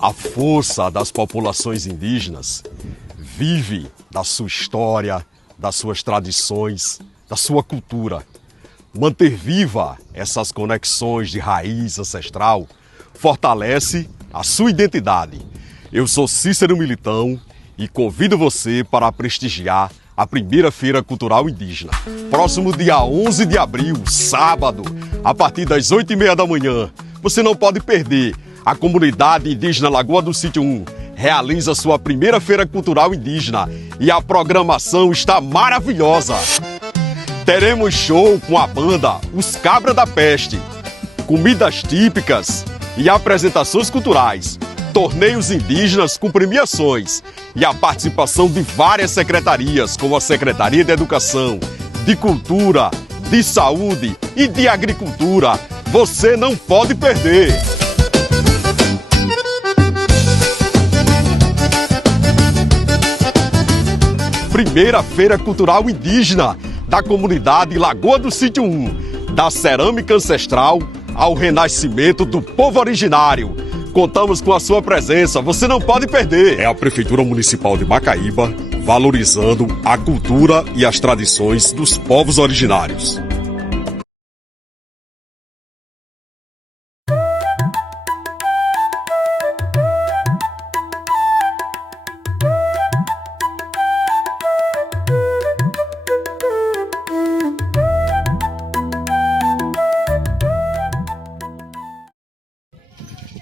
A força das populações indígenas vive da sua história, das suas tradições, da sua cultura. Manter viva essas conexões de raiz ancestral fortalece a sua identidade. Eu sou Cícero Militão e convido você para prestigiar a primeira Feira Cultural Indígena. Próximo dia 11 de abril, sábado, a partir das 8h30 da manhã. Você não pode perder. A comunidade indígena Lagoa do Sítio 1 realiza sua primeira Feira Cultural Indígena e a programação está maravilhosa. Teremos show com a banda Os Cabra da Peste, comidas típicas e apresentações culturais, torneios indígenas com premiações e a participação de várias secretarias, como a Secretaria de Educação, de Cultura, de Saúde e de Agricultura. Você não pode perder! Primeira Feira Cultural Indígena da comunidade Lagoa do Sítio 1, da cerâmica ancestral ao renascimento do povo originário. Contamos com a sua presença, você não pode perder. É a Prefeitura Municipal de Macaíba valorizando a cultura e as tradições dos povos originários.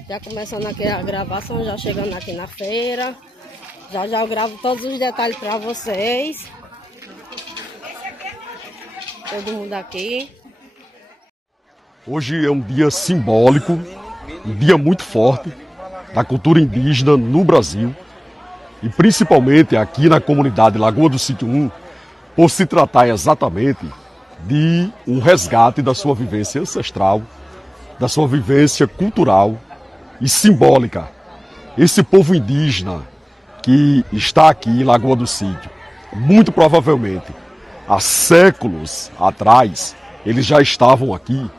Já começando aqui a gravação, já chegando aqui na feira. Já eu gravo todos os detalhes para vocês. Todo mundo aqui. Hoje é um dia simbólico, um dia muito forte da cultura indígena no Brasil e principalmente aqui na comunidade Lagoa do Sítio 1, por se tratar exatamente de um resgate da sua vivência ancestral, da sua vivência cultural e simbólica. Esse povo indígena que está aqui em Lagoa do Sítio, muito provavelmente há séculos atrás, eles já estavam aqui,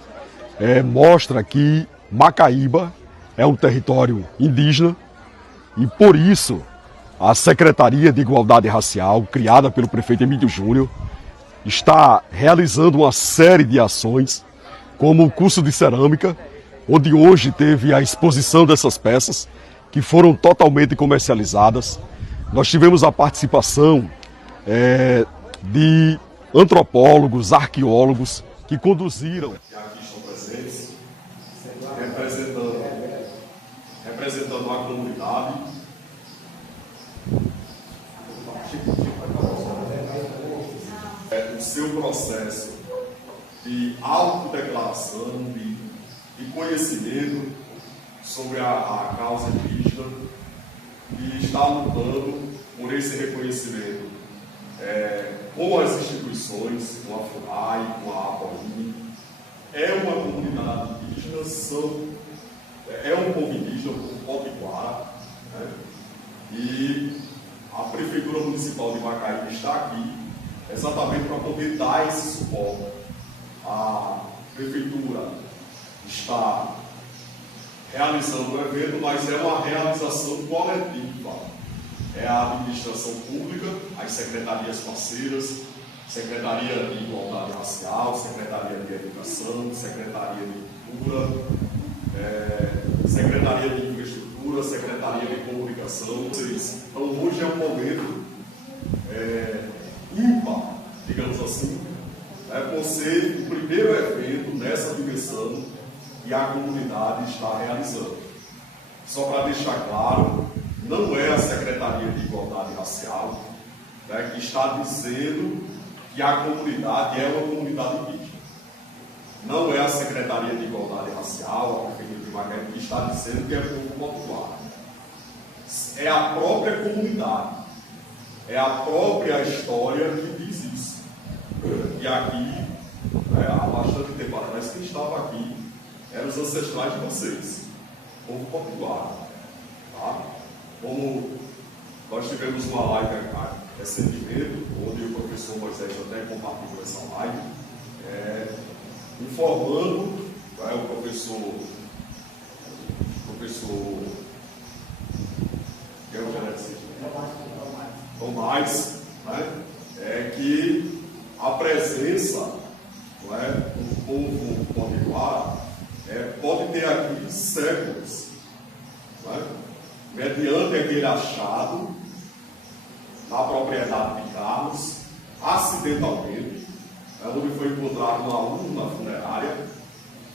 mostra que Macaíba é um território indígena e por isso a Secretaria de Igualdade Racial, criada pelo prefeito Emílio Júnior, está realizando uma série de ações, como o curso de cerâmica, onde hoje teve a exposição dessas peças, que foram totalmente comercializadas. Nós tivemos a participação de antropólogos, arqueólogos, que conduziram. Que aqui estão presentes, representando a comunidade. O seu processo de autodeclaração, de conhecimento sobre a causa indígena e está lutando por esse reconhecimento com as instituições, com a FUNAI, com a APOINE. É uma comunidade indígena, é um povo indígena, o povo potiguara, né? E a Prefeitura Municipal de Macaíba está aqui exatamente para poder dar esse suporte. A Prefeitura está realizando o evento, mas é uma realização coletiva. É a administração pública, as secretarias parceiras, Secretaria de Igualdade Racial, Secretaria de Educação, Secretaria de Cultura, Secretaria de Infraestrutura, Secretaria de Comunicação. Então hoje é um momento ímpar, digamos assim, por ser o primeiro evento nessa dimensão que a comunidade está realizando. Só para deixar claro, não é a Secretaria de Igualdade Racial que está dizendo que a comunidade é uma comunidade indígena. Não é a Secretaria de Igualdade Racial, a Prefeitura de Macaíba, que está dizendo que é povo potiguara. É a própria comunidade, é a própria história que diz isso. E aqui, há bastante tempo atrás, quem estava aqui eram os ancestrais de vocês, povo potiguara. Tá? Como nós tivemos uma live recentemente, onde o professor Moisés até compartilhou essa live, informando o professor que é o geneticista? Tomás, né? É que a presença, não é, do povo potiguar pode ter aqui séculos, não é? Mediante aquele achado na propriedade de Carlos, acidentalmente, onde foi encontrada uma urna funerária,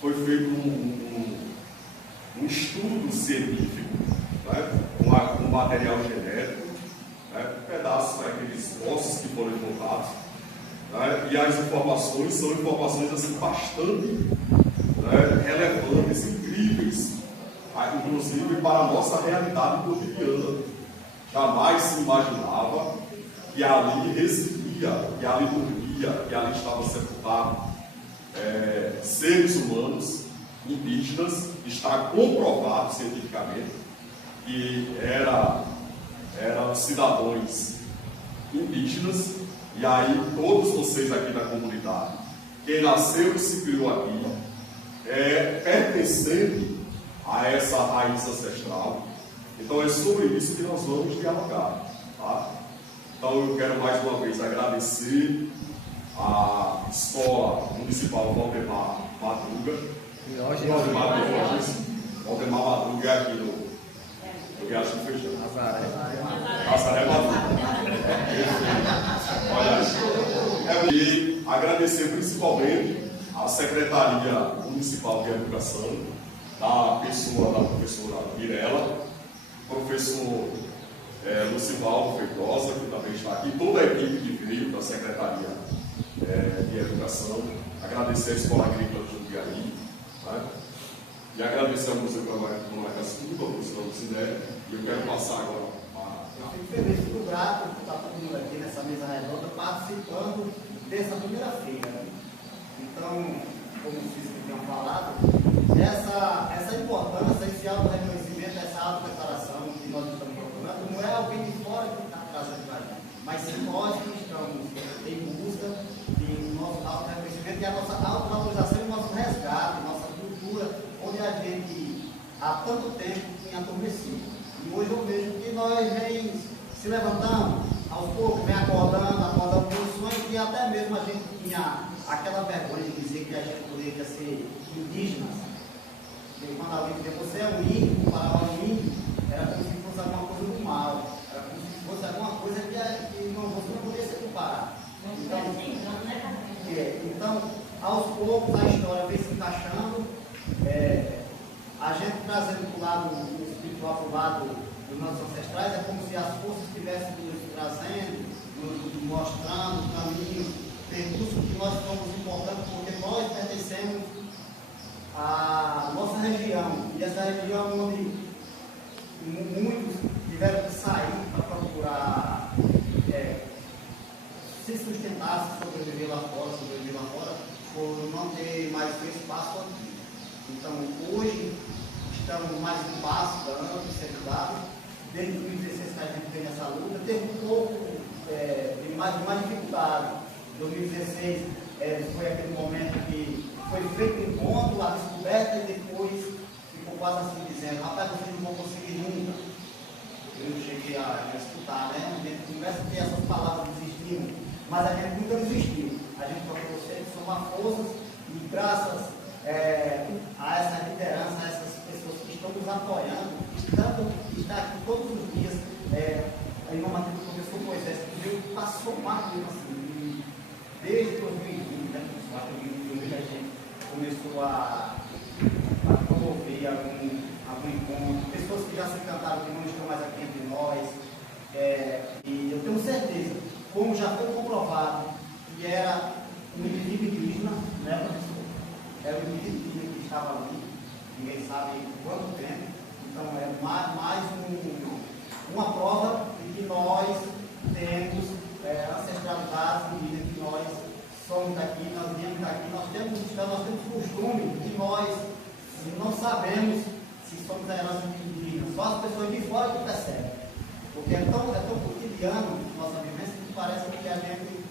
foi feito um estudo científico, né, com material genético, né, pedaços daqueles ossos que foram encontrados, né, e as informações são informações assim, bastante, né, relevantes, incríveis, inclusive para a nossa realidade cotidiana. Jamais se imaginava que ali residia, que ali dormia, que ali estava sepultado seres humanos indígenas. Está comprovado cientificamente que eram cidadãos indígenas. E aí todos vocês aqui da comunidade, quem nasceu e se criou aqui, pertencente a essa raiz ancestral. Então é sobre isso que nós vamos dialogar, tá? Então eu quero mais uma vez agradecer a Escola Municipal Valdemar Madruga. Valdemar Madruga é aqui no Riacho do Feijão. Nazaré Madruga. Olha, e agradecer principalmente à Secretaria Municipal de Educação, da pessoa da professora Mirella, professor Lucivaldo Feitosa, que também está aqui, toda a equipe que veio da Secretaria de Educação, agradecer a Escola Agrícola de Jundiaí, né? E agradecer ao Museu Comunacas Cuba, ao Museu Lucidé, e eu quero passar agora Eu fico feliz, muito grato por estar todo mundo aqui nessa mesa redonda participando dessa primeira feira. Então, como vocês tinham falado, essa importância, esse auto-reconhecimento, essa auto-declaração que nós estamos procurando, não é alguém de fora que está trazendo para a gente, mas sim nós que estamos em busca de nosso auto-reconhecimento e a nossa auto-valorização e nosso resgate, nossa cultura, onde a gente há tanto tempo tinha adormecido. E hoje eu vejo que nós vem se levantando, aos poucos, vem acordando com um sonho que até mesmo a gente tinha aquela vergonha de dizer que a gente poderia ser indígenas. E quando alguém dizia, você é um índio, para um índio, era como se fosse alguma coisa do mal, era como se fosse alguma coisa que você não poderia ser comparado. Então, aos poucos a história vem se encaixando, a gente trazendo para o lado espiritual, para o lado dos nossos ancestrais, é como se as forças estivessem nos trazendo, nos mostrando o caminho, percurso que nós estamos importantes, porque nós pertencemos à nossa região, e essa região onde muitos tiveram que sair para procurar se sustentar, se sobreviver lá fora, por não ter mais um espaço aqui. Então, hoje, estamos mais um passo dando, sendo dado. Desde 2016 que a gente vem nessa luta, teve um pouco de mais dificuldade. 2016 foi aquele momento que foi feito o encontro, a descoberta, e depois ficou quase assim dizendo, rapaz, vocês não vão conseguir nunca. Eu cheguei a escutar, né? A gente começa a ter essas palavras desistindo, mas a gente nunca desistiu. A gente procurou sempre somar forças e graças a essa liderança, a essas pessoas que estão nos apoiando, está aqui todos os dias, a irmã Matheus, o professor Moisés, que veio para somar tudo assim, desde 2020, né, a gente começou a promover algum encontro, pessoas que já se encantaram, que não estão mais aqui entre nós, e eu tenho certeza, como já foi comprovado, que era um indivíduo indígena, né, professor? Era um indivíduo que estava ali, ninguém sabe quanto tempo, então é mais uma prova de que nós temos ancestralidade indígena, que nós somos daqui, nós viemos daqui, nós temos costume que nós não sabemos se somos a herança indígena, só as pessoas de fora que percebem, porque é tão cotidiano nossa vivência que parece que a gente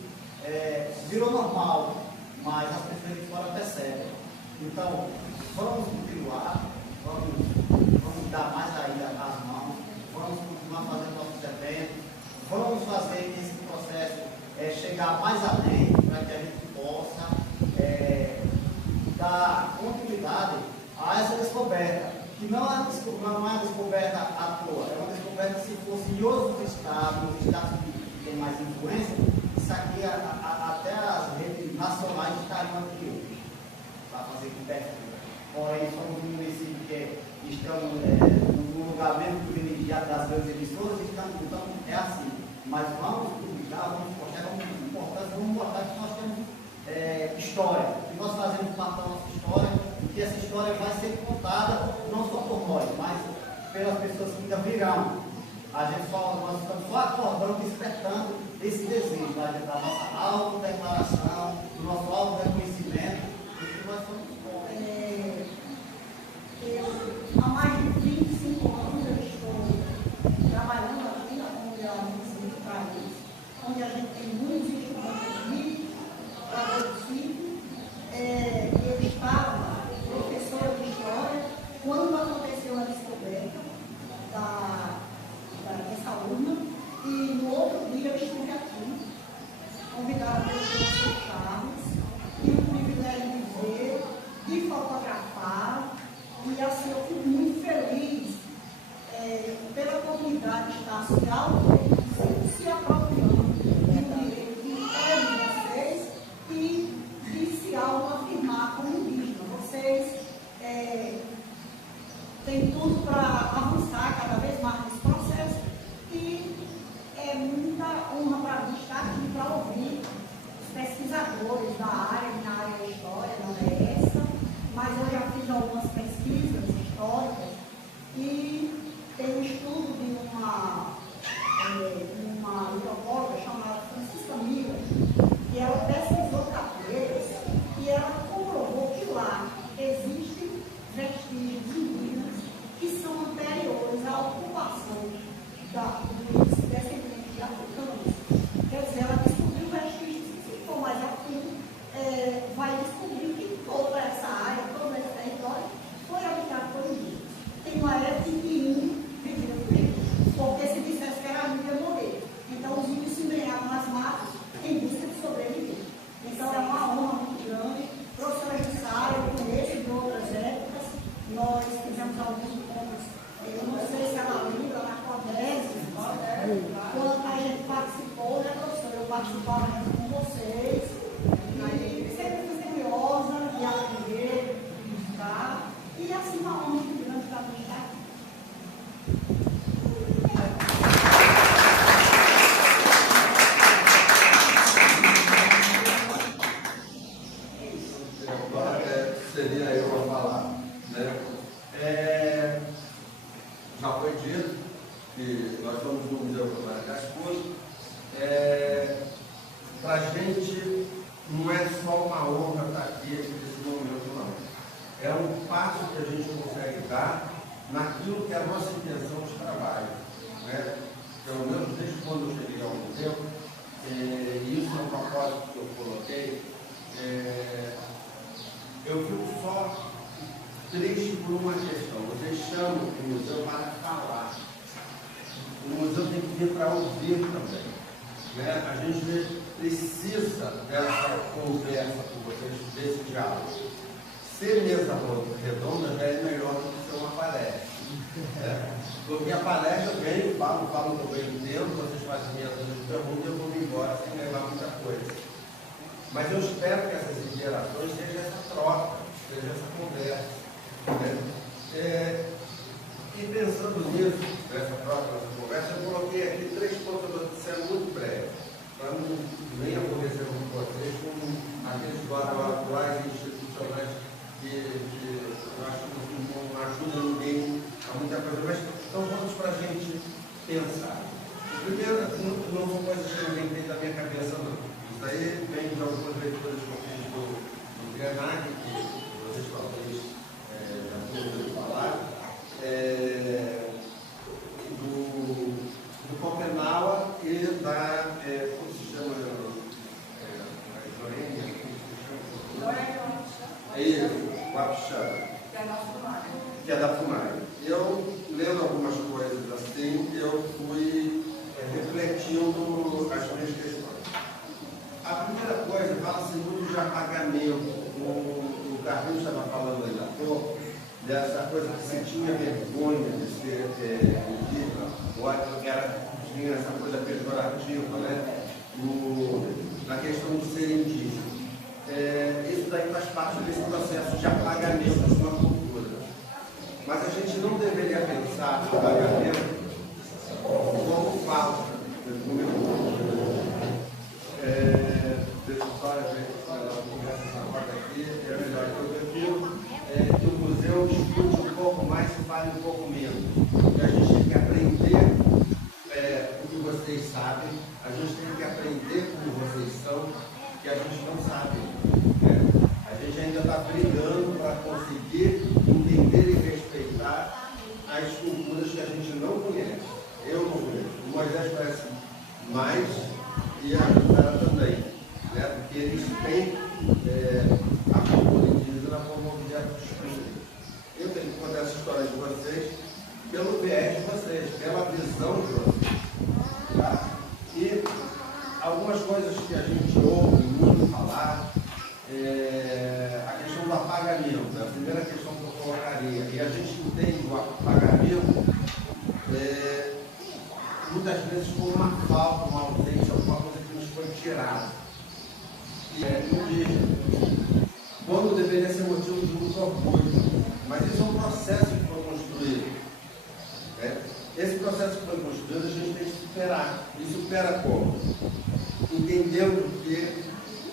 virou normal, mas as pessoas de fora percebem. Então, vamos continuar, vamos dar mais ainda as mãos, dar continuidade a essa descoberta, que não é uma descoberta à toa, é uma descoberta que se fosse em outros estados que têm mais influência, isso aqui até as redes nacionais estariam aqui para fazer pesquisa. Porém, somos um município que estamos no lugar mesmo privilegiado das grandes emissoras, então é assim. Mas vamos publicar, vamos postar, vamos botar que nós temos história, que nós fazemos parte da nossa história, e que essa história vai ser contada não só por nós, mas pelas pessoas que ainda virão. Nós estamos só acordando, despertando esse desejo da nossa autodeclaração, do nosso auto-reconhecimento, de que nós somos há mais de 25 anos eu estou trabalhando aqui na comunidade do município do País, onde a gente tem muitos estudantes de município. Eu estava professora de história quando aconteceu a descoberta dessa urna, e no outro dia eu estive aqui, convidada pelo professor Carlos, e o privilégio de ver, de fotografar. E assim, eu fico muito feliz pela comunidade estar se apropriando do direito que é de vocês e de se autoafirmar como indígena. Vocês têm tudo para avançar cada vez mais nesse processo e é muita honra para mim estar aqui para ouvir os pesquisadores da área, minha área de história, não é essa, mas eu já fiz algumas pesquisas históricas e tem um estudo de uma antropóloga chamada Francisca Miller, que ela pesquisou capoeiras e ela comprovou que lá existem vestígios indígenas que são anteriores à ocupação dos descendentes de africanos. Quer dizer, ela descobriu vestígios, se for mais a fundo, vai descobrir que toda essa área, todo esse território foi habitado por indígenas. Tem uma época em que índio vivia no meio, porque se dissesse que era índio, ia morrer. Então os índios se embrenhavam nas matas em busca de sobreviver. Então é uma honra muito grande. Professora Jussara, eu conheço de outras épocas, nós fizemos alguns encontros, eu não sei se ela lembra, na Codese, quando a gente participou, né, professora? Eu participava junto com vocês, e sempre fui curiosa de aprender, de buscar, e assim uma honra muito grande para mim estar aqui. Seria eu a falar, né? Já foi dito que nós estamos no Museu Rosário Cascudo. Para a gente não é só uma honra estar aqui nesse momento, não. É um passo que a gente consegue dar naquilo que é a nossa intenção de trabalho, né? Pelo menos desde quando eu cheguei ao museu, e isso é um propósito que eu coloquei. Eu fico só triste por uma questão. Vocês chamam o museu para falar. O museu tem que vir para ouvir também, né? A gente precisa dessa conversa com vocês, desse diálogo. Ser mesa redonda já é melhor do que ser uma palestra, né? Porque a palestra vem, falo que eu venho dentro, vocês fazem minhas perguntas e eu vou me embora sem levar muita coisa. Mas eu espero que essas interações sejam essa troca, seja essa conversa, né? E pensando nisso, nessa troca, nessa conversa, eu coloquei aqui 3 pontos, eu vou ser muito breve, para não nem aborrecer com vocês com aqueles valores atuais e institucionais que eu acho que não ajudam ninguém a muita coisa, mas são pontos para a gente pensar. Primeiro, não são coisas que eu inventei da minha cabeça, não. Isso aí vem de algumas leituras que eu fiz do Krenak, que vocês talvez já tenham ouvido falar, do Copenau e da, como se chama, Lorena? É isso, Wapixaba, que é da FUNAI. Eu, lendo algumas coisas assim, eu fui refletindo as minhas questões. A primeira coisa, fala-se muito de apagamento no Carlinhos estava falando ainda há pouco, dessa coisa que se tinha vergonha de ser indígena, ou tinha essa coisa pejorativa, né? Na questão de ser indígena. Isso daí faz parte desse processo de apagamento de uma cultura. Mas a gente não deveria pensar no apagamento como falta. Deixa eu só ver se ela começa essa roda aqui, é melhor. Eu prefiro que o museu estude um pouco mais e fale um pouco menos. A gente tem que aprender o que vocês sabem, a gente tem que aprender como vocês são, que a gente não sabe. A gente ainda está brigando para conseguir entender e respeitar as culturas que a gente não conhece. Eu não conheço. O Moisés conhece mais e a Jussara também, né? Porque eles têm a cultura indígena como objeto de estudo. Eu tenho que contar essa história de vocês pelo viés de vocês, pela visão de vocês. Tá? E algumas coisas que a gente ouve muito falar, a questão do apagamento, a primeira questão que eu colocaria, e a gente entende o apagamento muitas vezes como uma falta, uma ausência, alguma coisa que nos foi tirada. Quando deveria ser motivo de muito orgulho. Mas isso é um processo que foi construído. Esse processo que foi construído, a gente tem que superar. E supera como? Entendendo que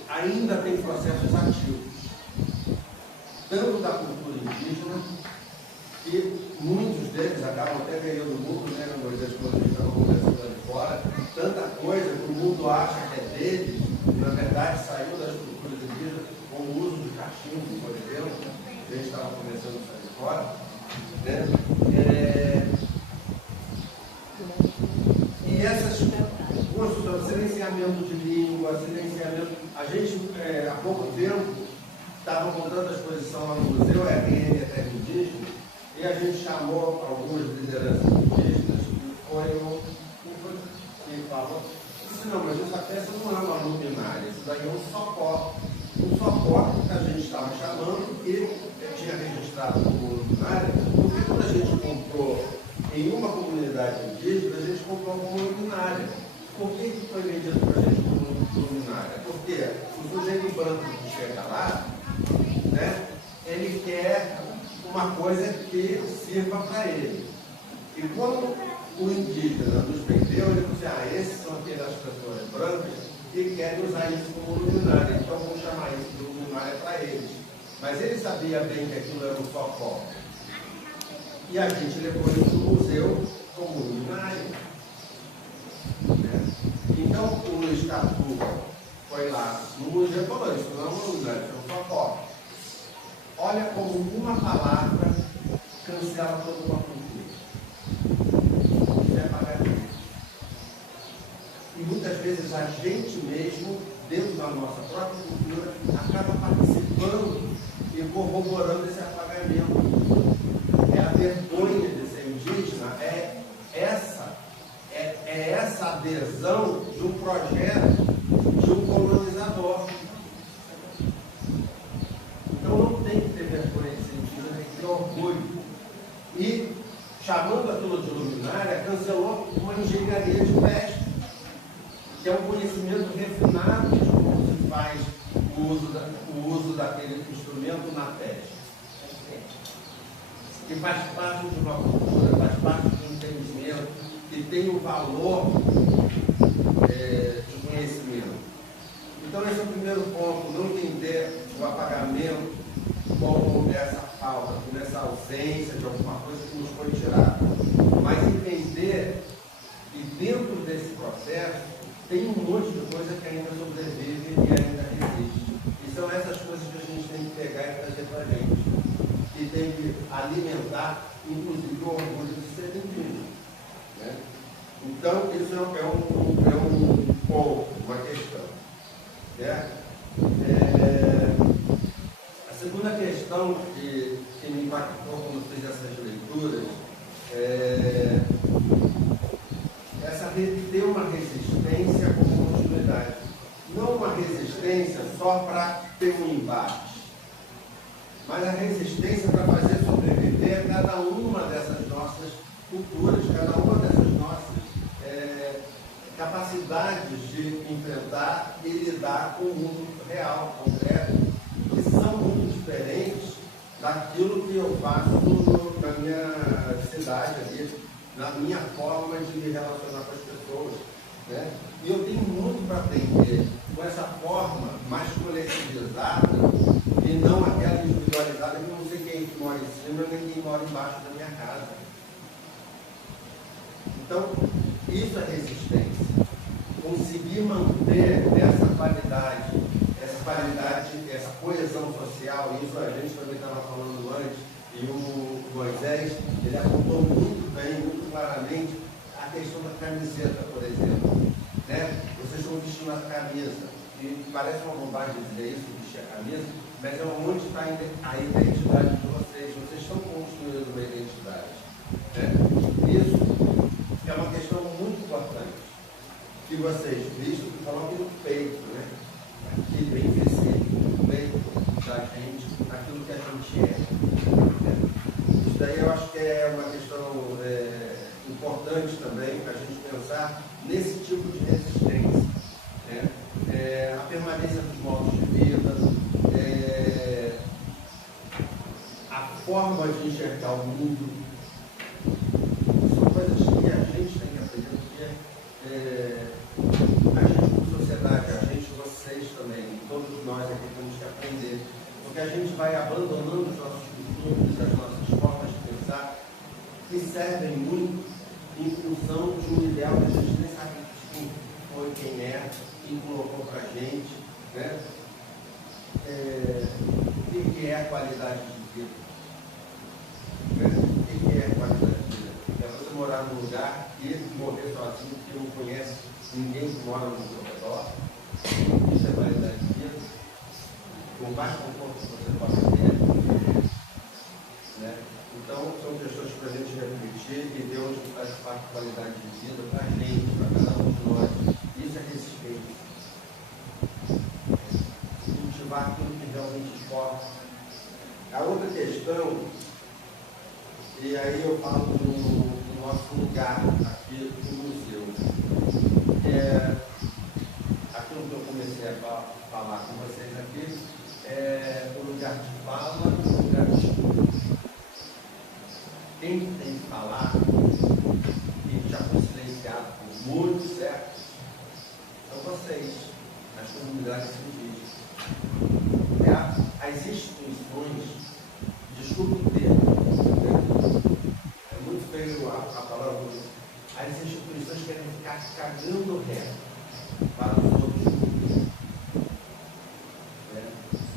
ainda tem processos ativos, tanto da cultura indígena, que muitos deles acabam até ganhando muito, né, quando eles estão conversando ali fora, tanta coisa que o mundo acha que é deles, e na verdade saiu das culturas indígenas, com o uso de cachimbo, por exemplo, a gente estava começando a sair fora, né? E essas construções, silenciamento de língua, silenciamento. A gente, há pouco tempo, estava montando a exposição lá no museu, RN Terra Indígena, e a gente chamou algumas lideranças indígenas, e foi que falou, disse, não, mas essa peça não é uma luminária, isso daí é um socó. Um socó que a gente estava chamando e tinha registrado como luminária, porque quando a gente comprou em uma comunidade indígena, a gente comprou como luminária. Por que foi vendido para a gente como luminária? Porque o sujeito branco que chega lá, né, ele quer uma coisa que sirva para ele. E quando o indígena nos vendeu, ele disse, esses são aquelas pessoas brancas que querem usar isso como luminária, então vamos chamar isso de luminária para eles. Mas ele sabia bem que aquilo era um socó. E a gente levou isso no museu como luminária. Então o Luiz Catu foi lá no museu e falou, isso não é uma luminária, isso é um socó. Olha como uma palavra cancela toda uma cultura. Isso é apagamento. E muitas vezes a gente mesmo, dentro da nossa própria cultura, acaba participando e corroborando esse apagamento. A vergonha de ser indígena é essa adesão de um projeto de um colonizador. Então não tem que ter vergonha de ser indígena, tem que ter orgulho. E, chamando aquilo de luminária, cancelou uma engenharia de pesca, que é um conhecimento refinado de como se faz o uso daquele instrumento na pesca. Que faz parte de uma cultura, faz parte de um entendimento, que tem um valor de conhecimento. Então esse é o primeiro ponto, não entender o apagamento como essa falta, como essa ausência de alguma coisa que nos foi tirada, mas entender que dentro desse processo tem um monte de coisa que ainda sobrevive e ainda resiste. E são essas coisas que a gente tem que pegar e trazer para a gente. Que tem que alimentar, inclusive, o orgulho de ser indígena. Né? Então, isso é um ponto, uma questão. Né? A segunda questão que me impactou quando fiz essas leituras é essa ter uma resistência com continuidade. Não uma resistência só para ter um embate. Mas a resistência para fazer sobreviver cada uma dessas nossas culturas, cada uma dessas nossas capacidades de enfrentar e lidar com o mundo real, concreto, que são muito diferentes daquilo que eu faço na minha cidade, ali, na minha forma de me relacionar com as pessoas. Né? E eu tenho muito para aprender com essa forma mais coletivizada e não aquela individualizada que não sei quem mora em cima nem quem mora embaixo da minha casa. Então, isso é resistência. Conseguir manter essa qualidade, essa coesão social, isso a gente também estava falando antes, e o Moisés, ele apontou muito bem, muito claramente, a questão da camiseta, por exemplo. Né? Vocês estão vestindo a camisa, e parece uma bobagem dizer isso, vestir a camisa, mas é onde está a identidade de vocês. Vocês estão construindo uma identidade. Né? Isso é uma questão muito importante. Que vocês vistam, que falam aqui no peito, né? Aqui bem visível, no peito da gente, aquilo que a gente é. Né? Isso daí eu acho que é uma questão importante também para a gente pensar nesse tipo de resistência. Né? A permanência dos modos de vida, a forma de enxergar o mundo, são coisas que a gente tem que aprender, porque a gente como sociedade, a gente, vocês também, todos nós aqui temos que aprender, porque a gente vai abandonando os nossos costumes, as nossas formas de pensar, que servem muito em função de um ideal que a gente nem sabe quem foi, quem é, quem colocou para a gente, né? O que é a qualidade de vida? O que é a qualidade de vida? É você morar num lugar e morrer sozinho, porque não conhece ninguém que mora no seu redor. Isso é qualidade de vida. Com mais conforto que você possa ter. Né? Então, são questões para a gente refletir e ver onde faz parte da qualidade de vida para a gente, para cada um de nós. Isso é resistência. Cultivar aquilo que realmente importa. A outra questão, e aí eu falo do nosso lugar aqui no museu, aquilo que eu comecei a falar com vocês aqui, é o lugar de fala e o lugar de escuta. Quem tem que falar, e já foi silenciado por muitos séculos, são vocês, as comunidades científicas. As instituições, desculpe o termo, é muito feio a palavra, as instituições querem ficar cagando reto para os outros grupos.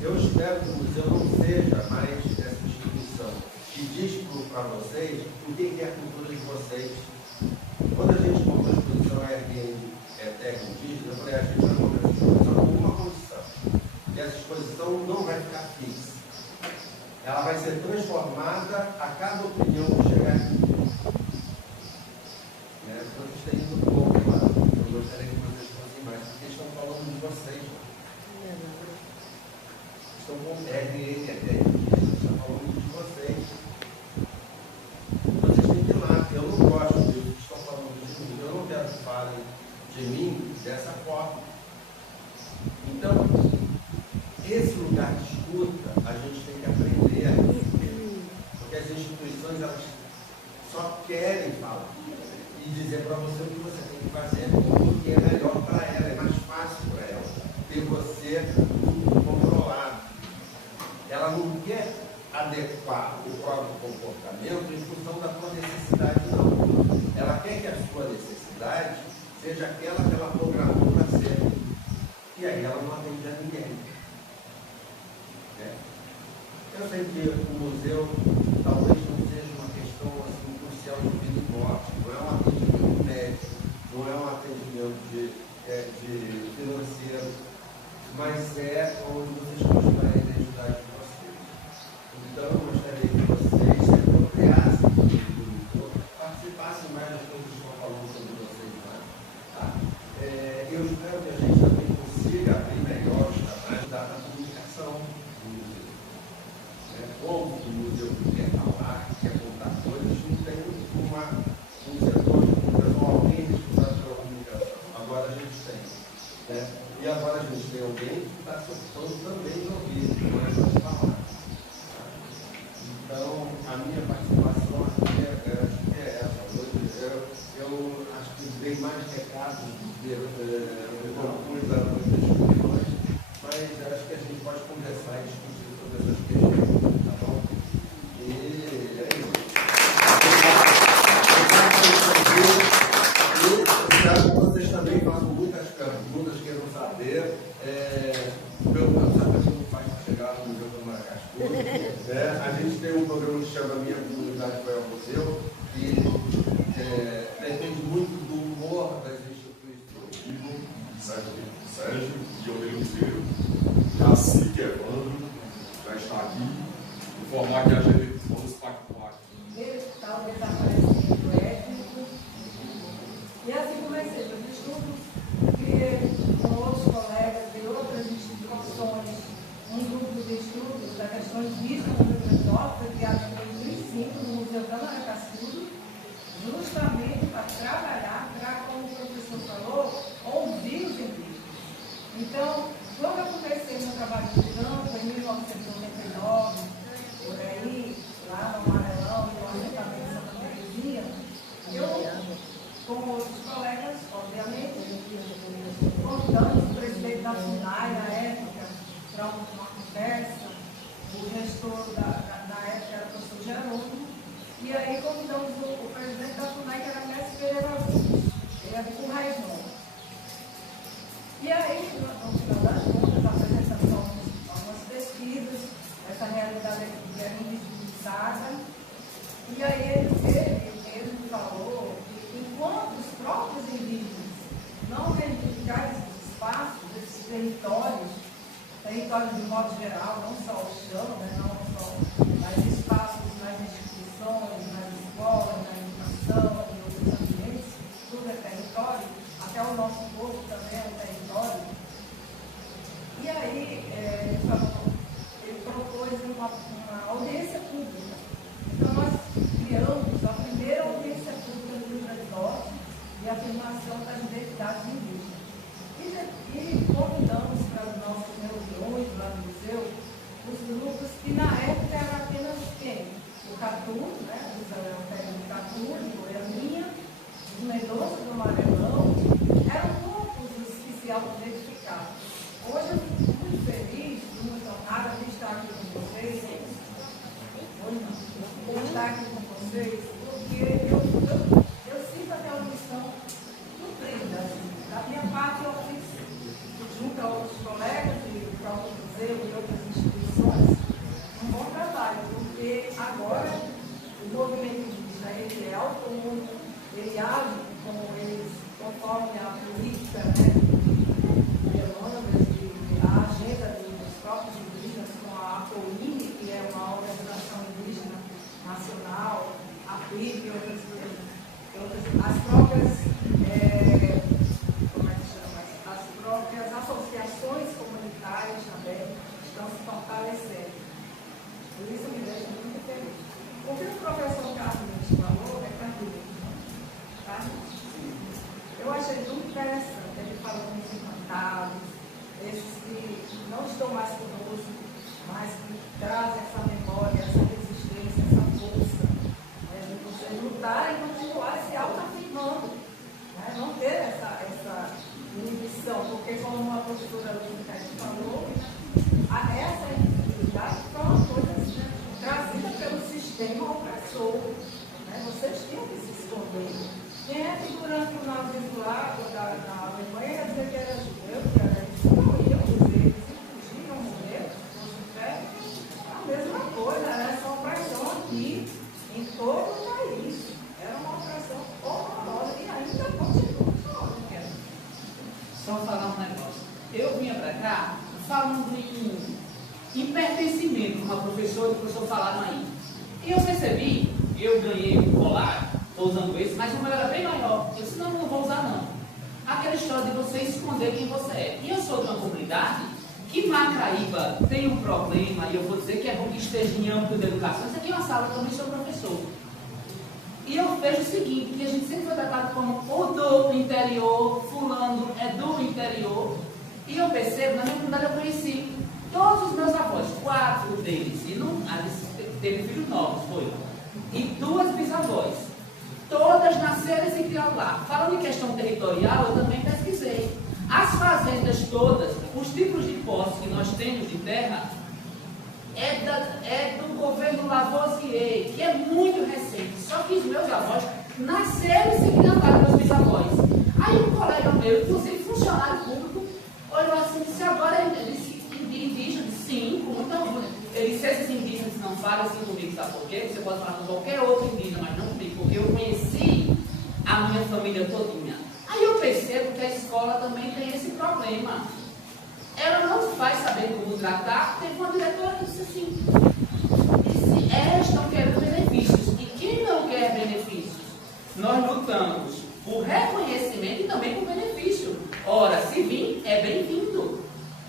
Eu espero que o museu não seja mais essa instituição que diz para vocês o que é a cultura de vocês. Quando a gente montou a exposição Terra Indígena, eu falei, a gente vai montar essa exposição com uma condição. E essa exposição não vai ficar fixa. Ela vai ser transformada a cada opinião que chegar aqui. Vocês têm ido pouco, claro. Eu gostaria que vocês fossem mais, porque estão falando de vocês. Estão com estão falando de vocês. Vocês têm que ir lá. Eu não gosto disso que estão falando de mim. Eu não quero que falem de mim dessa forma. Então, esse lugar de escuta, a gente tem que aprender a entender. Porque as instituições, elas só querem falar e dizer para você o que você tem que fazer, o que é melhor para ela, é mais fácil para ela ter você controlado. Ela não quer adequar o próprio comportamento em função da sua necessidade, não. Ela quer que a sua necessidade seja aquela que ela programou para ser. E aí ela não atende a ninguém. Eu sei que o museu talvez não seja uma questão assim, crucial de vida e morte, não é um atendimento médico, não é um atendimento financeiro, mas é onde vocês constroem a identidade de vocês. Então eu gostaria que vocês se apropriassem do participassem mais das coisas que estão falando sobre vocês lá. Tá? Eu espero que a gente também consiga abrir melhor os trabalhos da comunicação do museu. povo do museu que quer falar, que quer contar coisas, não tem um setor de comunicação, alguém responsável pela comunicação. Agora a gente tem. Né? E agora a gente tem alguém que está se ocupando também de ouvir, não é só de falar. Então, a minha participação aqui é essa. Eu acho que dei mais recados eu propus a muitas opiniões, mas acho que a gente pode conversar e discutir sobre essas questões, tá bom? E é isso. E espero que vocês também façam muitas perguntas, queiram saber. Perguntando sabe como faz para chegar no Museu do Maracatu. A gente tem um programa que chama Minha Comunidade Vai ao Museu, que depende muito do humor das instituições. Sérgio e Oliveira, Cacique Evandro, já está aqui, informar que a gente vamos pactuar. Está o desaparecimento étnico. E assim comecei os estudos, que com outros colegas de outras instituições, um grupo de estudos da questão indígena no Rio Grande do Norte, foi criado em 2005 no Museu da Maracatu, justamente para trabalhar, para, como o professor falou, ouvir os indígenas. Então, quando eu comecei meu trabalho de campo, em 1999, por aí, lá no Amarelão, no assentamento de Santa Terezinha, eu, com outros colegas, obviamente, contamos o presidente da FUNAI na época, para uma conversa, o gestor da época era o professor Jerônimo, e aí convidamos o presidente da FUNAI, que era Mestre Pereira Augusto, ele era do Raizão. E aí, no final das contas, apresentamos algumas pesquisas, essa realidade aqui era invisibilizada, e aí ele mesmo falou que enquanto os próprios indígenas não reivindicarem esses espaços, esses territórios de modo geral, não só o chão, né, não só mas espaços nas instituições, nas escolas, na educação, em outros ambientes, tudo é território, até o nosso corpo também é um território. E aí ele propôs uma audiência pública. Então nós criamos a primeira audiência pública no Rio Grande do Norte de afirmação das identidades indígenas. E convidamos para as nossas reuniões lá no museu os grupos que na época eram apenas quem? O Catu, né? Os Leopédios do Catu, de Goianinha, os Mendonça do Amarelão, eram poucos os que se auto-identificavam. Hoje eu fico muito feliz, muito honrada de estar aqui com vocês. Hoje não, de estar aqui com vocês, porque eu sinto aquela missão cumprida. Da minha parte, eu fiz, junto a outros colegas e para o museu e outras instituições, um bom trabalho, porque agora o movimento indígena ele é autônomo, ele age conforme a política, né, demandas a agenda dos próprios indígenas, com a APOINE, que é uma organização indígena nacional, a PIB e outras as próprias as próprias associações comunitárias também estão se fortalecendo. Por isso me deixa muito feliz. O que o professor Carlos falou é Carlos, tá? Eu achei muito interessante, ele falou dos encantados, esses que não estão mais conosco, mas que trazem essa memória, essa resistência, essa força, de vocês lutarem e continuarem se autoafirmando, né? Não ter essa inibição, porque como a professora Lúcia falou, essa invisibilidade foi uma coisa trazida pelo sistema opressor, né? Vocês tinham que se esconder. Quem é figurante no nazismo lá, na Alemanha, dizer que era judeu, que era isso, não iam dizer, se fugiam, morreram, se fosse fé, a mesma coisa, era essa opressão aqui, em todo o país. Era uma opressão horrorosa e ainda continua horrorosa. Só falar um negócio. Eu vinha para cá falando em pertencimento, como a professora e o professor falaram aí. E eu percebi, eu ganhei um colar, estou usando esse, mas o meu era bem maior. Eu disse, não vou usar não. Aquela história de você esconder quem você é. E eu sou de uma comunidade que Macaíba tem um problema, e eu vou dizer que é bom que esteja em âmbito da educação. Isso aqui é uma sala, eu também sou professor. E eu vejo o seguinte, que a gente sempre foi tratado como o do interior, fulano é do interior. E eu percebo, na minha comunidade eu conheci todos os meus avós, 4 deles, e não, teve filhos novos, foi. E 2 bisavós. Todas nasceram e se criaram lá. Falando em questão territorial, eu também pesquisei. As fazendas todas, os tipos de posse que nós temos de terra, é do governo Lavoisier, que é muito recente. Só que os meus avós nasceram e se criaram lá, meus bisavós. Aí um colega meu, inclusive funcionário público, olhou assim, disse, agora ele disse, indígena, sim, com muita orgulho. Ele disse, esses indígenas não falam assim comigo, sabe por quê? Você pode falar com qualquer outro indígena, mas não comigo, porque eu conheci a minha família todinha. Aí eu percebo que a escola também tem esse problema. Ela não vai saber como tratar. Teve uma diretora que disse assim, estão querendo benefícios. E quem não quer benefícios? Nós lutamos por reconhecimento e também por benefício. Ora, se vir, é bem-vindo.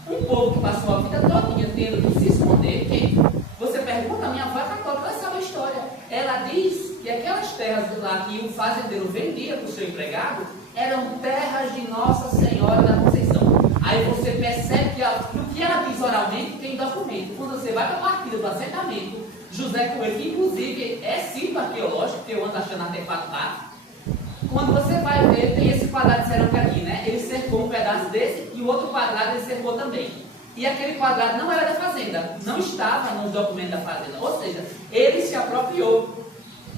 Um povo que passou a vida todinha tendo que se esconder, que você pergunta, a minha avó é católica, ela sabe a história. Ela diz que aquelas terras lá que o fazendeiro vendia para o seu empregado eram terras de Nossa Senhora da Conceição. Aí você percebe que o que ela diz oralmente tem documento. Quando você vai para a partida do assentamento, José Coelho, que inclusive é sítio arqueológico, que eu ando achando artefato lá, quando você vai ver, tem esse quadrado de cerâmica aqui, né? Ele cercou um pedaço desse e o outro quadrado ele cercou também. E aquele quadrado não era da fazenda, não estava nos documentos da fazenda, ou seja, ele se apropriou.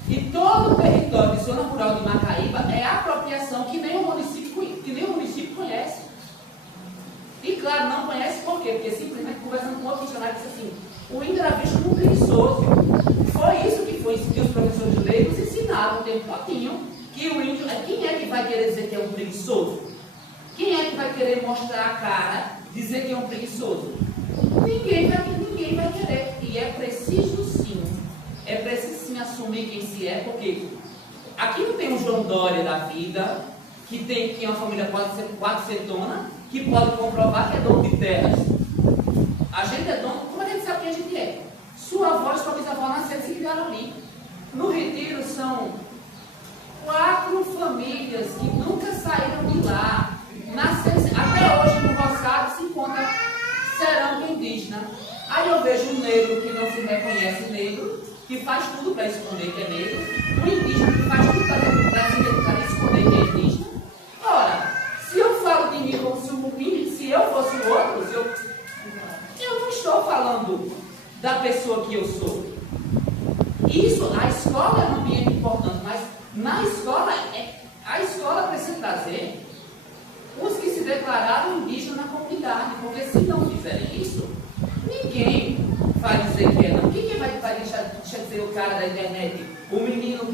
E todo o território de zona rural de Macaíba é apropriação que nem o município conhece. E claro, não conhece por quê? Porque simplesmente conversando com outro funcionário disse assim, o índio era visto como preguiçoso. Foi isso que os professores de lei nos ensinaram o tempo todinho. Que o índio, quem é que vai querer dizer que é um preguiçoso? Quem é que vai querer mostrar a cara, dizer que é um preguiçoso? Ninguém vai querer. E é preciso sim assumir quem se é, porque aqui não tem um João Dória da vida, que é uma família quatrocentona, que pode comprovar que é dono de terras. A gente é dono, como a gente sabe quem a gente é? Sua avó e sua bisavó nasceram e se criaram ali. No Retiro são 4 famílias que nunca saíram de lá. Até hoje no roçado se encontra cerâmica indígena. Aí eu vejo um negro que não se reconhece negro, que faz tudo para esconder que é negro, um indígena que faz tudo para esconder que é indígena. Ora, se eu falo de mim como se eu fosse o outro, eu não estou falando da pessoa que eu sou. Isso, a escola é um ambiente importante, mas na escola, a escola precisa trazer os que se declararam indígenas na comunidade, porque se não fizerem isso, ninguém vai dizer que é não. Quem vai deixar de dizer o cara da internet, o menino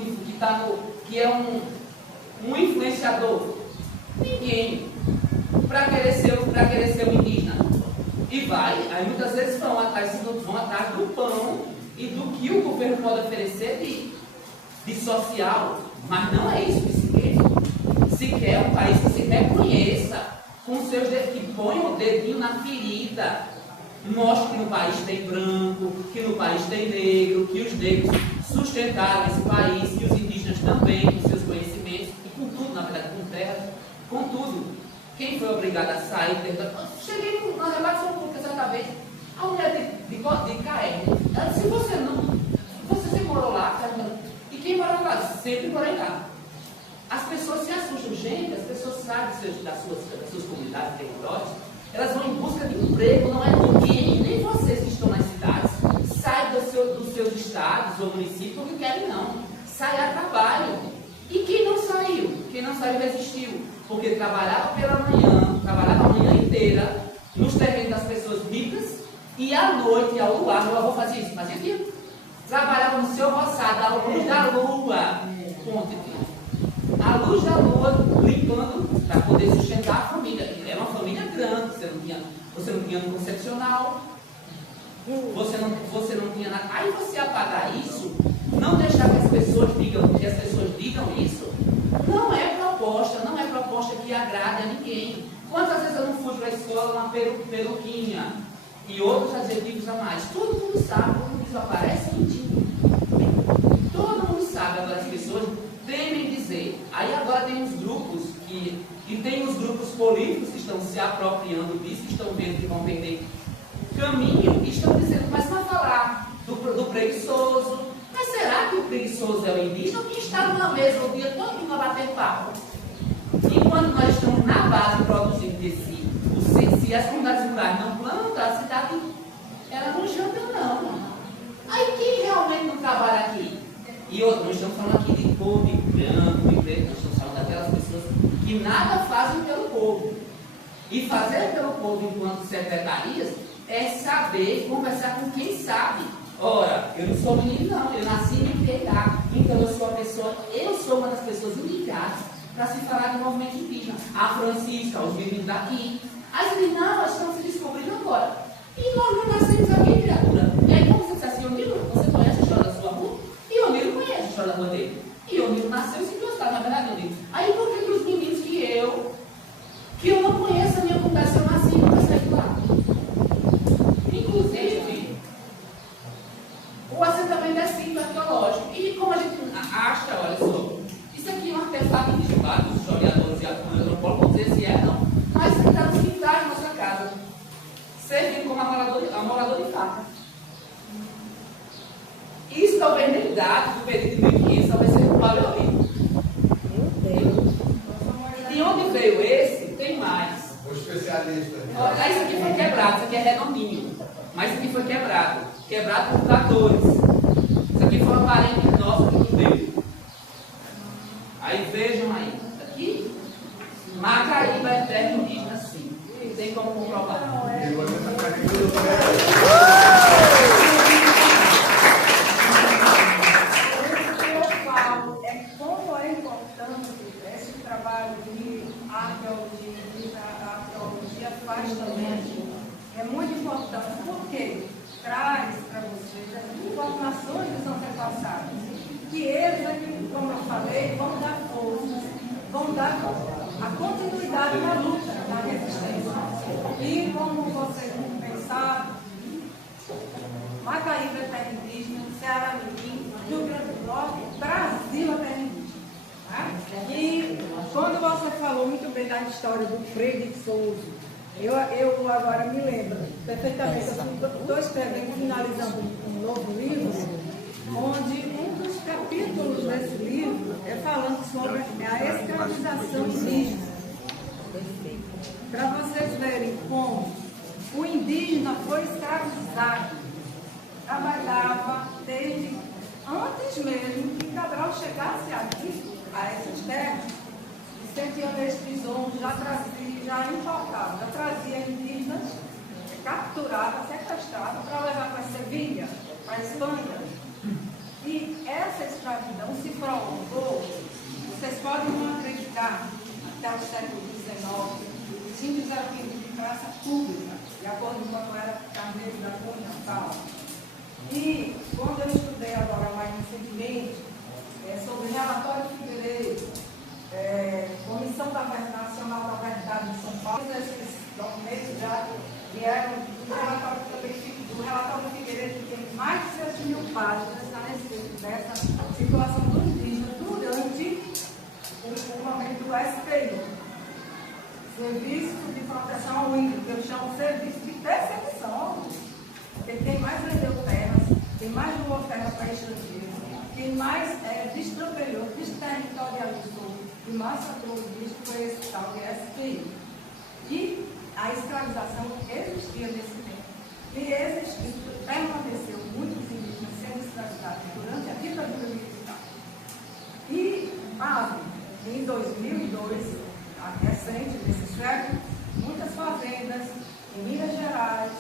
que é um influenciador? Ninguém. Para querer ser um indígena. E aí muitas vezes vão atrás do pão e do que o governo pode oferecer de social, mas não é isso que se quer. Se quer um país que se reconheça, com seus dedos, que ponha o dedinho na ferida, mostre que no país tem branco, que no país tem negro, que os negros sustentaram esse país, que os indígenas também, com seus conhecimentos, e com tudo, na verdade, com terra, com tudo. Quem foi obrigado a sair? Cheguei na repartição pública certa vez, a mulher de KR, ela disse, você sempre morou lá, e quem mora lá? Sempre morei lá. As pessoas se assustam, gente, as pessoas sabem das suas comunidades, territórios, elas vão em busca de emprego, não é ninguém, nem vocês que estão nas cidades, saem dos seus estados ou municípios porque querem não, sai a trabalho. E quem não saiu resistiu, porque trabalhava trabalhava a manhã inteira nos terrenos das pessoas ricas e à noite, ao luar, meu avô fazia isso, fazia aquilo. Trabalhava no seu roçado, à luz da lua, à luz da lua, limpando para poder sustentar a família. Era uma família grande, você não tinha anticoncepcional, você não tinha nada. Aí você apagar isso, não deixar que as pessoas digam isso, não é proposta que agrade a ninguém. Quantas vezes eu não fui para a escola uma peruquinha e outros adjetivos a mais? Todo mundo sabe, todo mundo aparece mentindo. Todo mundo sabe, agora as pessoas temem dizer. Aí agora tem os grupos e tem os grupos políticos que estão se apropriando disso, que estão vendo que vão perder caminho e estão dizendo, mas vai falar do preguiçoso. Mas será que o preguiçoso é o indígena? Que está numa mesa o dia todo para bater papo? Enquanto nós estamos na base produzindo tecido, se as comunidades rurais não plantam, a cidade ela não janta não. Aí quem realmente não trabalha aqui? E outro, nós estamos falando aqui de povo, de branco, de preto, nós estamos falando daquelas pessoas que nada fazem pelo povo. E fazer pelo povo enquanto secretarias é saber conversar com quem sabe. Ora, eu não sou menino não, eu nasci e me criei lá. Então eu sou uma das pessoas indicadas para se falar do movimento indígena. A Francisca, os meninos daqui. Aí você diz, não, nós estamos se descobrindo agora. E nós não nascemos aqui, criatura. E aí como você diz assim, Onilo, você conhece a história da sua rua? E Onilo conhece a história da rua dele. E Onilo nasceu e se gostar, na verdade, Onilo. Aí por que os meninos que eu não conheço a minha comunidade, se eu nasci e nunca saí de lá? Inclusive, o assentamento é sítio arqueológico. E como a gente acha, olha só, isso aqui é um artefato indígena, os historiadores e antropólogos vão dizer se é não. Mas isso está nos quintais da nossa casa, servindo como amorador de faca. Isso talvez nem date do período de 1500, talvez seja um paleolítico. De onde veio esse, tem mais. O especialista. Olha, isso aqui foi quebrado, isso aqui é redondinho. Mas isso aqui foi quebrado. Quebrado por tratores. Isso aqui foi uma parente nossa que nos deu. Aí vejam aí. Aqui, Macaíba é terra indígena, sim. Tem como comprovar. É muito importante, porque traz para vocês as informações dos antepassados, que eles, aqui, como eu falei, vão dar força, vão dar a continuidade na luta, na resistência. E como vocês vão pensar, Macaíba é terra indígena, Ceará Mirim, Rio Grande do Norte, Brasil é terra indígena. Né? E quando você falou muito bem da história do preguiçoso, eu agora me lembro perfeitamente, eu estou escrevendo, finalizando um novo livro, onde um dos capítulos desse livro é falando sobre a escravização indígena. Para vocês verem como o indígena foi escravizado, trabalhava desde antes mesmo que Cabral chegasse aqui, a essas terras, sentia nesses bisons, já importava, já trazia indígenas, capturava, sequestrava para levar para Sevilha, para Espanha. E essa escravidão se prolongou, vocês podem não acreditar, até o século XIX, simples arquivos de praça pública, de acordo com quando era carneiro da Cunha Natal. E quando eu estudei agora mais recentemente, sobre o relatório de Figueiredo, Comissão Nacional da Verdade de São Paulo, esses documentos já vieram do relatório de Figueiredo, que tem mais de 7.000 páginas a respeito dessa situação do indígena durante o momento do SPI, Serviço de Proteção ao Índio, que eu chamo de Serviço de Perseguição, porque quem mais vendeu terras, quem mais doou terra para estrangeiros, quem mais destrampelhou, desterritorializou e massacrou o indígena foi esse tal de SPI. E a escravização existia nesse tempo. E permaneceu muitos indígenas sendo escravizados durante a ditadura militar. E, em 2002, recente desse século, muitas fazendas em Minas Gerais,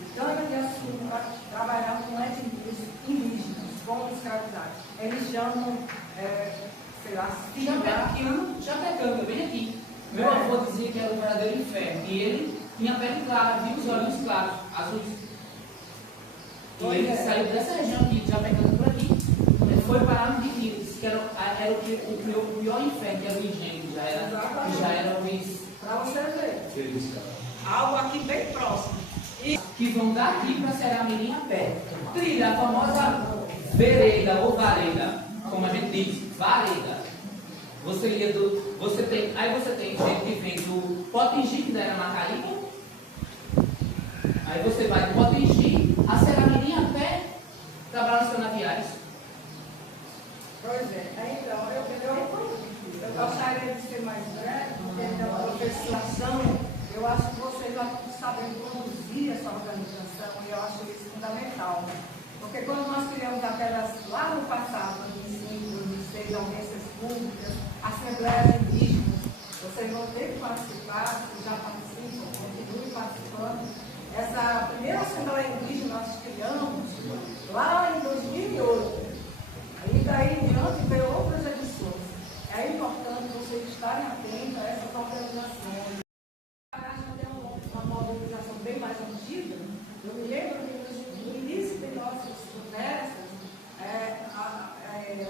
de cana-de-açúcar, trabalhavam com etnias indígenas, como escravizados. Eles chamam, sei lá, Japecanga, bem aqui. Meu avô dizia que era o verdadeiro inferno. E ele tinha a pele clara, viu os olhos claros, azuis. E ele saiu dessa região aqui, de Japecanga por aqui. Ele foi parar no Rio, disse que era o pior inferno, que era o engenho, que já era o isso. Para você ver. Algo aqui bem próximo. E Que vão daqui para Ceramirim a pé. Trilha, a famosa vereda ou vareda, como a gente diz, vareda. Aí você tem gente que vem do Potengi, que era Macaíba. Aí você vai do Potengi a Ceramirim a pé, trabalhar nos canaviais. Pois é, então, eu gostaria de ser mais breve, porque a professorização, eu acho que vocês já sabem conduzir essa organização, e eu acho isso fundamental. Porque quando nós criamos aquelas, lá no passado, 2005, 2006, audiências públicas, assembleias indígenas, vocês vão ter que participar, já participam, continuem participando. Essa primeira assembleia indígena nós criamos lá em 2008. E daí em diante veio outras edições. É importante vocês estarem atentos a essas organizações. A gente tem uma mobilização bem mais antiga. Eu me lembro que no início de nossas conversas,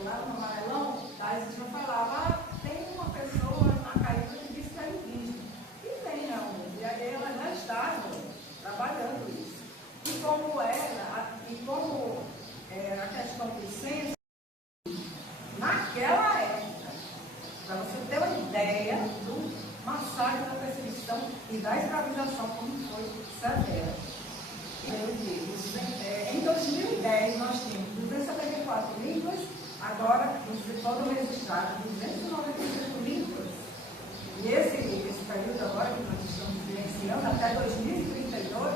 lá no Amarelão, a gente não falava, tem uma pessoa na Caíba que diz que é indígena. E tem realmente. E aí ela já estava trabalhando isso. E como era a questão do censo, naquela época, para você ter uma ideia do massacre da perseguição e da escravização, como foi severa. Em 2010, nós tínhamos 274 línguas, agora foram registradas 295 línguas. E esse período agora que nós estamos vivenciando, até 2032,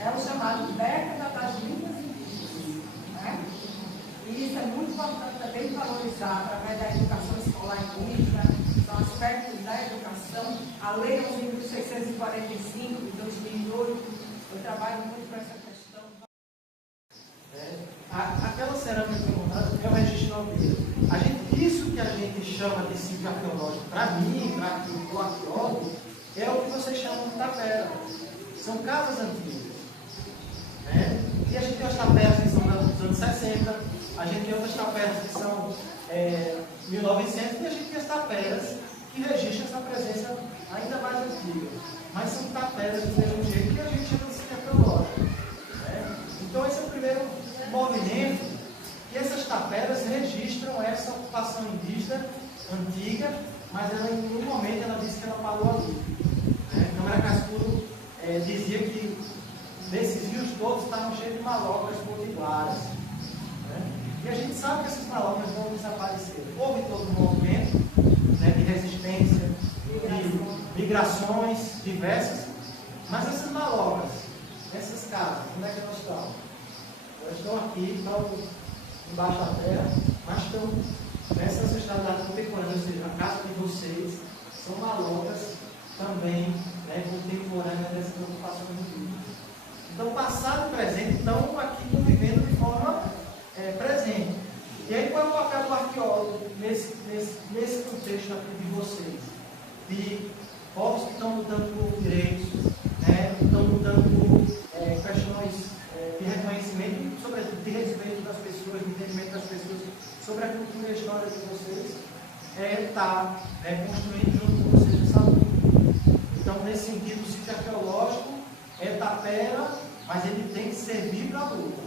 é o chamado década das línguas indígenas. Né? E isso é muito importante também valorizar através da educação escolar indígena, são aspectos da educação. A Lei 11.645 de 2008, eu trabalho muito com essa questão. Aquela cerâmica encontrada é o registro aldeia. Isso que a gente chama de sítio arqueológico, para mim, para o arqueólogo, é o que vocês chamam de tapera. São casas antigas. Né? E a gente tem as taperas que são dos anos 60, a gente tem outras taperas que são 1900, e a gente tem as taperas que registram essa presença ainda mais antiga. Mas são taperas do mesmo jeito que a gente chama de sítio arqueológico. Né? Então esse é o primeiro movimento, e essas taperas registram essa ocupação indígena antiga, mas ela, em nenhum momento ela disse que ela parou ali. Né? Câmara Cascudo dizia que nesses rios todos estavam cheios de malocas potiguaras. Né? E a gente sabe que essas malocas vão desaparecer. Houve todo um movimento, né, de resistência, de migrações diversas, mas essas malocas, essas casas, onde é que elas estão? Elas estão aqui, estão embaixo da terra, mas estão nessa ancestralidade contemporânea, ou seja, a casa de vocês são malocas também, né, contemporâneas dessas ocupações indígenas. Então, passado e presente estão aqui convivendo de forma presente. E aí, qual é o papel do arqueólogo nesse contexto aqui de vocês? De povos que estão lutando por direitos, né, estão lutando por questões de reconhecimento e, sobretudo, de respeito das pessoas, de entendimento das pessoas sobre a cultura e a história de vocês, está construindo junto com vocês essa luta. Então, nesse sentido, o sítio arqueológico é tapera, mas ele tem que servir para a luta.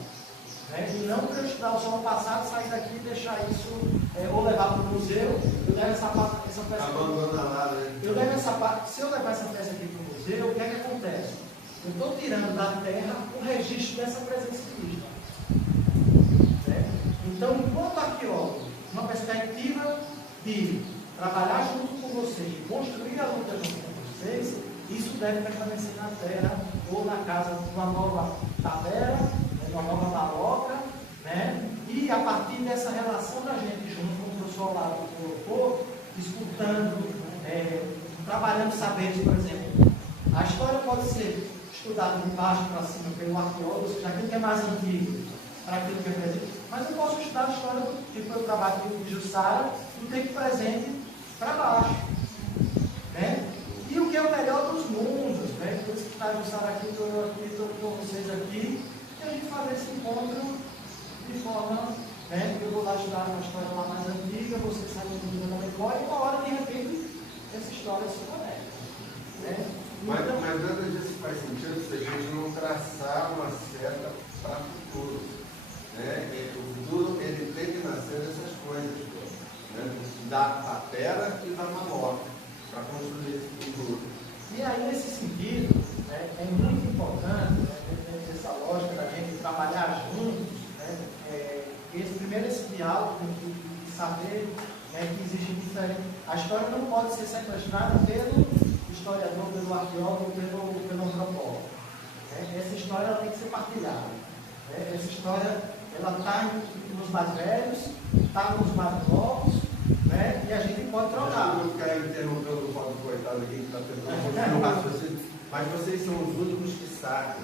Né? E não para eu estudar só o passado, sair daqui e deixar isso, ou levar para o museu. Eu levo essa peça aqui. Se eu levar essa peça aqui para o museu, o que é que acontece? Eu estou tirando da terra o registro dessa presença indígena. Né? Então, enquanto arqueólogo, uma perspectiva de trabalhar junto com vocês, de construir a luta junto com vocês, isso deve permanecer na terra ou na casa de uma nova tapera, uma nova maloca, né? E a partir dessa relação da gente junto, como o professor Olavo colocou, disputando, trabalhando saberes, por exemplo. A história pode ser estudada de baixo para cima pelo arqueólogo, ou seja, aquilo que é mais antigo para aquilo que é presente, mas eu posso estudar a história do tipo eu trabalho com Jussara, do tempo presente para baixo. Né? E o que é o melhor dos mundos, né? Por isso que está Jussara aqui, estou com vocês aqui, e a gente fazer esse encontro de forma, né? Eu vou lá estudar uma história lá mais antiga, vocês sabem muito da memória, e uma hora de repente essa história se conecta. Né? Mas nada disso faz sentido se a gente não traçar uma seta para o futuro. Né? O futuro ele tem que nascer dessas coisas, né? Da patera e da maloca, para construir esse futuro. E aí, nesse sentido, né, é muito importante, né, dentro dessa lógica da gente trabalhar juntos, né, esse diálogo de saber, né, que existe diferente. A história não pode ser sequestrada pelo historiador, pelo arqueólogo, pelo antropólogo. Né? Essa história ela tem que ser partilhada. Né? Essa história está nos mais velhos, está nos mais novos, né? E a gente pode trocar. Eu vou ficar interrompendo o pobre coitado aqui que está tentando. Mas vocês são os únicos que sabem.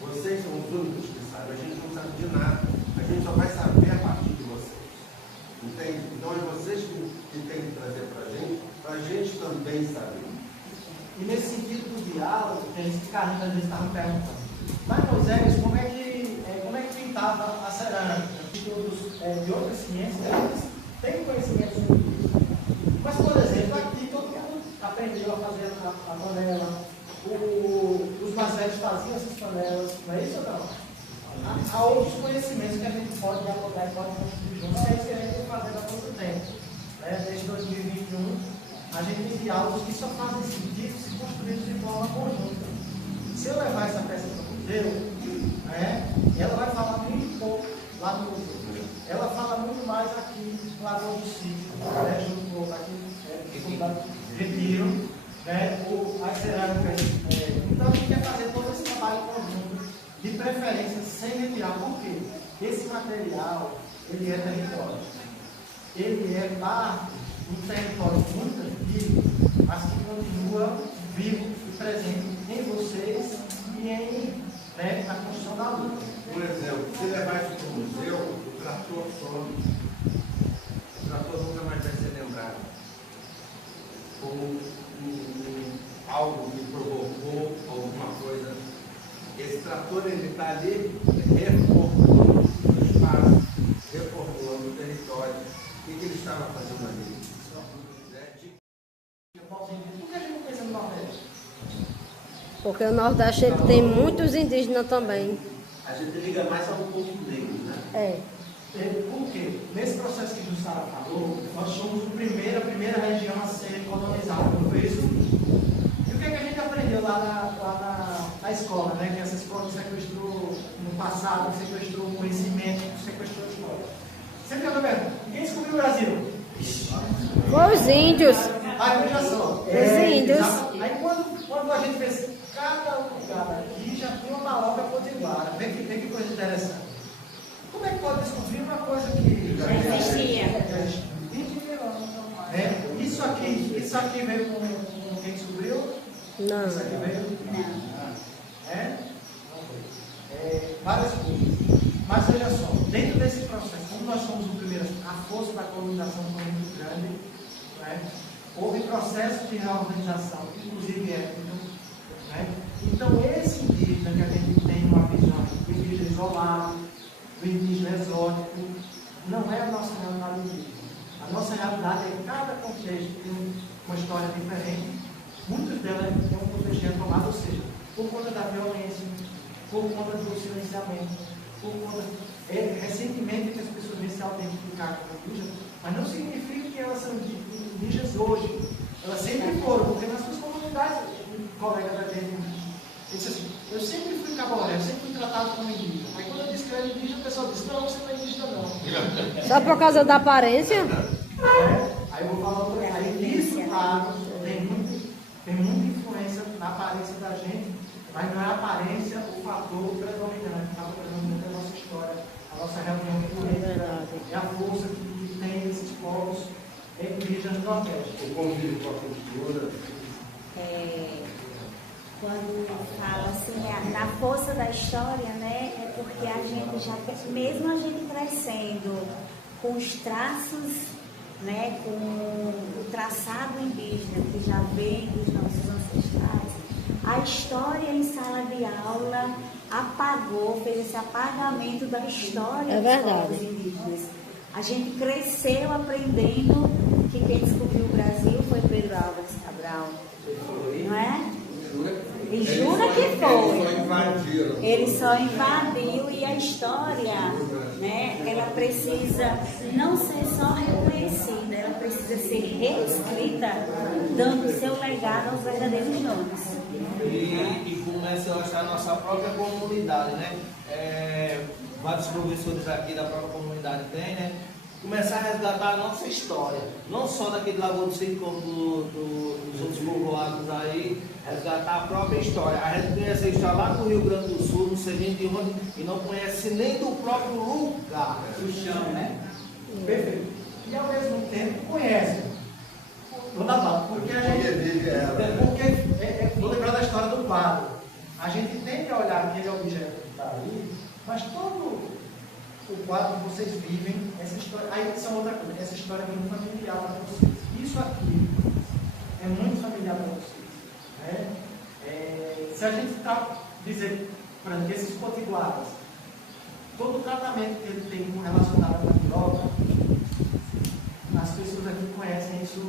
Vocês são os únicos que sabem. A gente não sabe de nada. A gente só vai saber a partir de vocês. Entende? Então é vocês que têm que trazer para a gente também saber. E nesse sentido do diálogo, tem esse que Carlinhos às vezes estava me perguntando. Mas Moisés, como é que pintava a cerâmica? Estudos de outras ciências, eles têm conhecimento sobre isso. Mas, por exemplo, aqui todo mundo aprendeu a fazer a panela. Os mais velhos faziam essas panelas, não é isso ou não? Há outros conhecimentos que a gente pode abordar e pode construir juntos. É isso que a gente tem fazendo há muito tempo. Né? Desde 2021. A gente tem diálogos que só fazem sentido se construídos de forma conjunta. Se eu levar essa peça para o museu, né, ela vai falar muito pouco lá no museu. Ela fala muito mais aqui, lá no sítio, né, junto com aqui, Retiro, né, as cerâmicas. Então a gente quer fazer todo esse trabalho conjunto, de preferência sem retirar. Por quê? Esse material, ele é território. Ele é parte um território muito antigo, mas que continua vivo e presente em vocês e na construção da luta. Por exemplo, se levar isso para o museu, o trator some. O trator nunca mais vai ser lembrado. Como algo que provocou alguma coisa. Esse trator está ali reformulando o espaço, reformulando o território. O que ele estava fazendo ali? Por que a gente não pensa no Nordeste? Porque o Nordeste ele tem muitos indígenas também. A gente liga mais ao povo negro, né? Por quê? Nesse processo que a Jussara falou, nós somos a primeira região a ser colonizada, não foi isso? E o que a gente aprendeu lá na escola, né? Que essa escola que sequestrou no passado, que sequestrou o conhecimento, que sequestrou a história. Sempre que eu estou vendo, quem descobriu o Brasil? Foi os índios. Aí veja só. Os índios. Aí quando a gente pensa, cada lugar aqui já tem uma maloca potiguara. Vê que coisa interessante. Como é que pode descobrir uma coisa que já existia? Isso aqui veio com quem descobriu? Não. Isso aqui veio? Não. Várias coisas. Mas veja só, dentro desse processo, como nós somos o primeiro, a força da colonização foi muito grande, né? Houve processo de reorganização, inclusive étnico, né? Então esse indígena que a gente tem uma visão do indígena isolado, do indígena exótico, não é a nossa realidade indígena. A nossa realidade é que cada contexto tem uma história diferente, muitas delas têm um contexto retomado, ou seja, por conta da violência, por conta do silenciamento, por conta recentemente que as pessoas vêm se identificar como indígenas, mas não significa que elas são indígenas hoje. Elas sempre foram, porque nas suas comunidades, um colega da gente disse assim, eu sempre fui caboré, eu sempre fui tratado como indígena. Aí quando eu disse que era indígena, o pessoal disse, não, você não é indígena não. Só por causa da aparência? Aí eu vou falar outra coisa. Aí isso, claro, tem muita influência na aparência da gente, mas não é a aparência o fator predominante. O fator predominante é a nossa história, a nossa reunião política, é a força que tem esses povos indígenas do Nordeste. O convívio com a cultura. Quando fala assim, na força da história, né, é porque a gente já, mesmo a gente crescendo com os traços, né, com o traçado indígena que já vem dos nossos ancestrais, a história em sala de aula apagou, fez esse apagamento da história dos povos indígenas. A gente cresceu aprendendo que quem descobriu o Brasil foi Pedro Álvares Cabral, não é? E jura que foi. Eles só invadiram. Ele só invadiu e a história, né, ela precisa não ser só reconhecida, ela precisa ser reescrita, dando seu legado aos verdadeiros donos. E começa a achar a nossa própria comunidade, né? Vários professores aqui da própria comunidade tem, né? Começar a resgatar a nossa história, não só daquele Lagoa do Circo, como dos outros povoados aí, resgatar a própria história. A gente conhece a história lá do Rio Grande do Sul, não sei nem de onde, e não conhece nem do próprio lugar. O chão, né? Perfeito. E ao mesmo tempo conhece. Toda parte. Porque a gente. Vou lembrar da história do quadro. A gente tem que olhar aquele objeto que está ali, mas todo o quadro que vocês vivem, essa história. Aí são outra coisa, essa história é muito familiar para vocês. Isso aqui é muito familiar para vocês. Né? Se a gente dizer, por exemplo, que esses potiguaras, todo o tratamento que ele tem relacionado à mandioca, as pessoas aqui conhecem isso.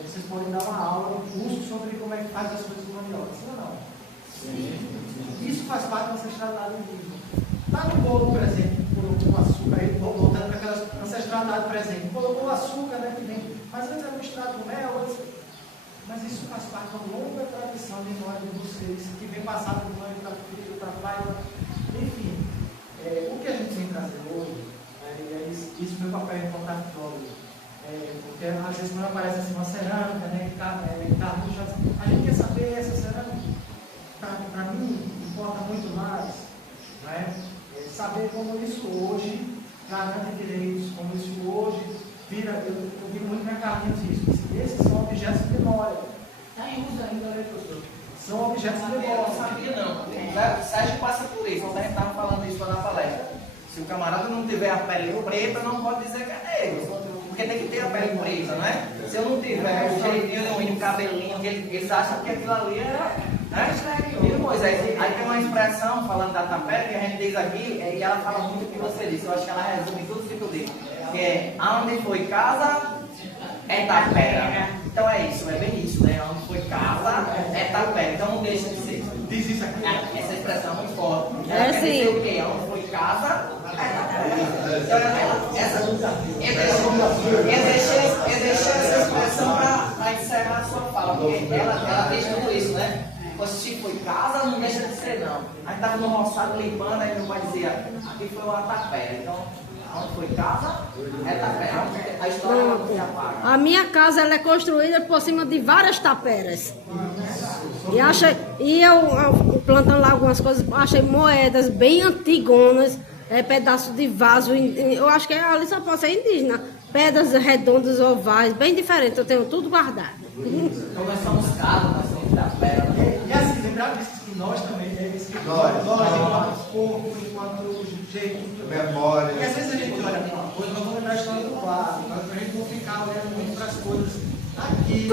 Vocês podem dar uma aula, um curso sobre como é que faz as coisas com mandioca, sim ou não? Sim. Isso faz parte da ancestralidade indígena. Está no bolo, por exemplo, colocou açúcar, aí voltando para aquela ancestralidade presente, colocou açúcar, né, que vem, mas antes era misturado com mel, mas isso faz parte de uma longa tradição de memória de vocês, que vem passado de mãe para filho, para pai, enfim. O que a gente vem trazer hoje, isso meu papel é contraditório, porque às vezes quando aparece assim uma cerâmica, né, cartucho, a gente quer saber essa cerâmica, para mim, importa muito mais, né? Saber como isso hoje garante direitos, como isso hoje vira, eu vi muito na Carlinhos isso, esses são objetos de memória. Está em uso ainda, né, professor? São objetos de memória. Eu não sabia não. Sérgio passa por isso, ontem a gente estava falando isso na palestra. Se o camarada não tiver a pele preta, não pode dizer que é negro. Porque tem que ter a pele preta, não é? Se eu não tiver o jeitinho, o cabelinho, que eles acham que aquilo ali é. E Moisés, aí tem uma expressão falando da tapera que a gente diz aqui, e ela fala muito o que você disse. Eu acho que ela resume tudo isso que eu digo. Que é, aonde foi casa, é tapera. Então é isso, é bem isso, né? Onde foi casa, é tapera. Então não deixa de ser. Diz isso aqui. Essa expressão é muito forte. É quer dizer o quê? Onde foi casa, é tapera. Eu deixei essa expressão para encerrar a sua fala, porque ela deixa tudo isso, né? Se foi casa, não deixa de ser não. Aí estava no roçado limpando, aí meu pai dizia, aqui foi uma tapera. Então, onde foi casa, é tapera. A história não se apaga. A minha casa ela é construída por cima de várias taperas. E eu plantando lá algumas coisas, achei moedas bem antigonas, pedaços de vaso. Eu acho que ali só pode ser indígena. Pedras redondas, ovais, bem diferentes. Eu tenho tudo guardado. Então nós somos casas, nós somos tapera. E assim, lembrar disso que nós também, nós enquanto corpo, enquanto jeito, Memória. e às vezes a gente olha para uma coisa, nós vamos lembrar a história do quadro, para a gente não ficar olhando muito para as coisas aqui.